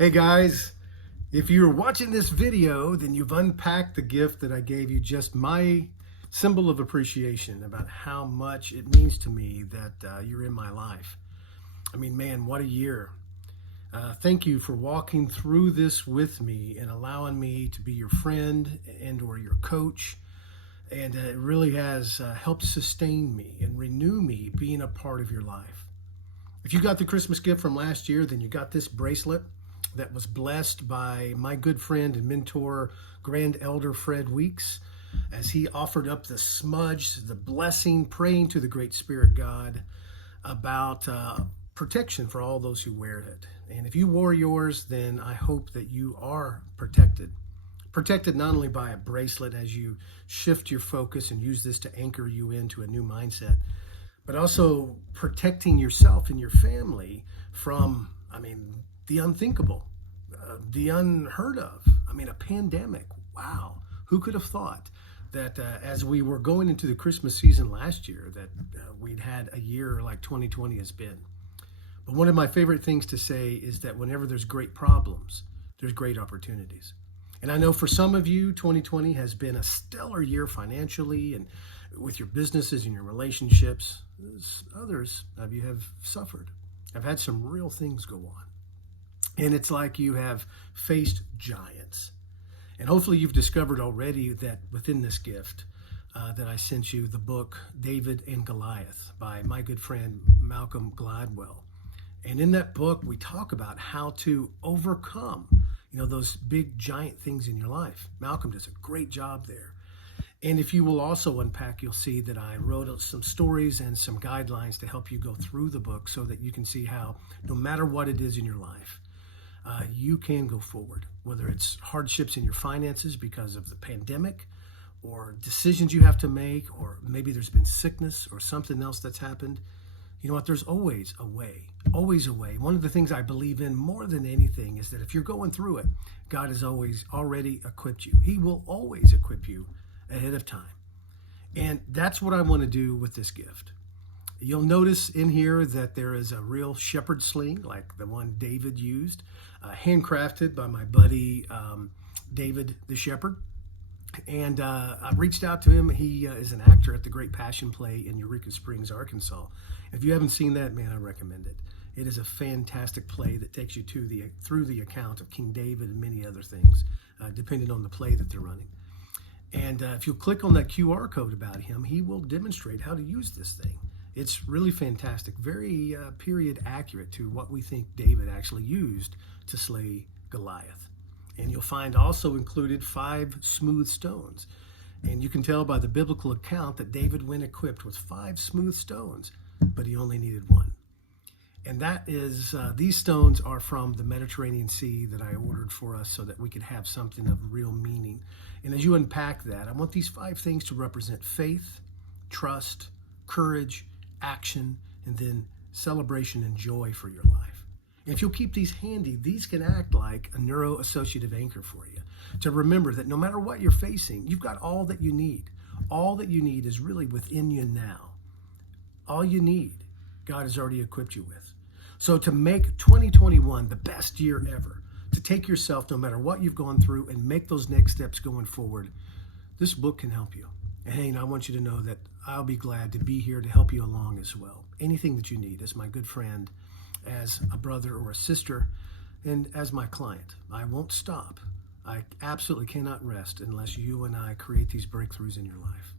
Hey guys, if you're watching this video, then you've unpacked the gift that I gave you, just my symbol of appreciation about how much it means to me that you're in my life. I mean, man, what a year. Thank you for walking through this with me and allowing me to be your friend and or your coach. And it really has helped sustain me and renew me being a part of your life. If you got the Christmas gift from last year, then you got this bracelet that was blessed by my good friend and mentor, Grand Elder Fred Weeks, as he offered up the smudge, the blessing, praying to the Great Spirit God about protection for all those who wear it. And if you wore yours, then I hope that you are protected. Protected not only by a bracelet as you shift your focus and use this to anchor you into a new mindset, but also protecting yourself and your family from, the unthinkable, the unheard of. A pandemic. Wow. Who could have thought that as we were going into the Christmas season last year, that we'd had a year like 2020 has been. But one of my favorite things to say is that whenever there's great problems, there's great opportunities. And I know for some of you, 2020 has been a stellar year financially and with your businesses and your relationships. Others of you have suffered, have had some real things go on. And it's like you have faced giants. And hopefully you've discovered already that within this gift that I sent you, the book David and Goliath by my good friend Malcolm Gladwell. And in that book, we talk about how to overcome, those big giant things in your life. Malcolm does a great job there. And if you will also unpack, you'll see that I wrote some stories and some guidelines to help you go through the book so that you can see how no matter what it is in your life, you can go forward, whether it's hardships in your finances because of the pandemic or decisions you have to make, or maybe there's been sickness or something else that's happened. You know what? There's always a way, always a way. One of the things I believe in more than anything is that if you're going through it, God has always already equipped you. He will always equip you ahead of time. And that's what I want to do with this gift. You'll notice in here that there is a real shepherd sling like the one David used, handcrafted by my buddy David the Shepherd. And I reached out to him. He is an actor at the Great Passion Play in Eureka Springs, Arkansas. If you haven't seen that, man, I recommend it. It is a fantastic play that takes you through the account of King David and many other things, depending on the play that they're running. And if you click on that QR code about him, he will demonstrate how to use this thing. It's really fantastic, very period accurate to what we think David actually used to slay Goliath. And you'll find also included 5 smooth stones. And you can tell by the biblical account that David went equipped with 5 smooth stones, but he only needed 1. And that is, these stones are from the Mediterranean Sea that I ordered for us so that we could have something of real meaning. And as you unpack that, I want these 5 things to represent faith, trust, courage, action, and then celebration and joy for your life. And if you'll keep these handy, these can act like a neuro-associative anchor for you to remember that no matter what you're facing, you've got all that you need. All that you need is really within you now. All you need, God has already equipped you with. So to make 2021 the best year ever, to take yourself no matter what you've gone through and make those next steps going forward, this book can help you. And hey, I want you to know that I'll be glad to be here to help you along as well. Anything that you need as my good friend, as a brother or a sister, and as my client. I won't stop. I absolutely cannot rest unless you and I create these breakthroughs in your life.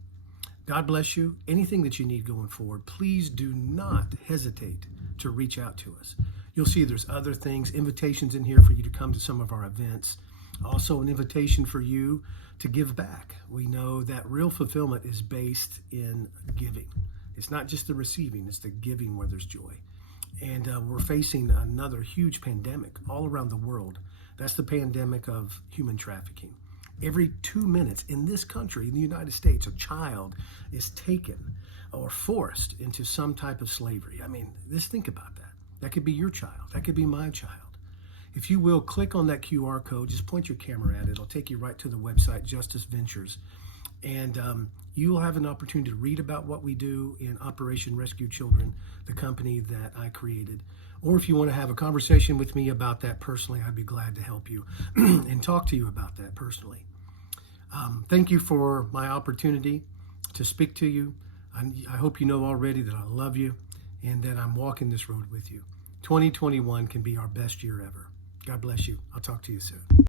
God bless you. Anything that you need going forward, please do not hesitate to reach out to us. You'll see there's other things, invitations in here for you to come to some of our events. Also an invitation for you to give back. We know that real fulfillment is based in giving. It's not just the receiving, it's the giving where there's joy. And we're facing another huge pandemic all around the world. That's the pandemic of human trafficking. Every 2 minutes in this country, in the United States, a child is taken or forced into some type of slavery. Just think about that. That could be your child. That could be my child. If you will, click on that QR code, just point your camera at it. It'll take you right to the website, Justice Ventures. And you will have an opportunity to read about what we do in Operation Rescue Children, the company that I created. Or if you want to have a conversation with me about that personally, I'd be glad to help you and talk to you about that personally. Thank you for my opportunity to speak to you. I hope you know already that I love you and that I'm walking this road with you. 2021 can be our best year ever. God bless you. I'll talk to you soon.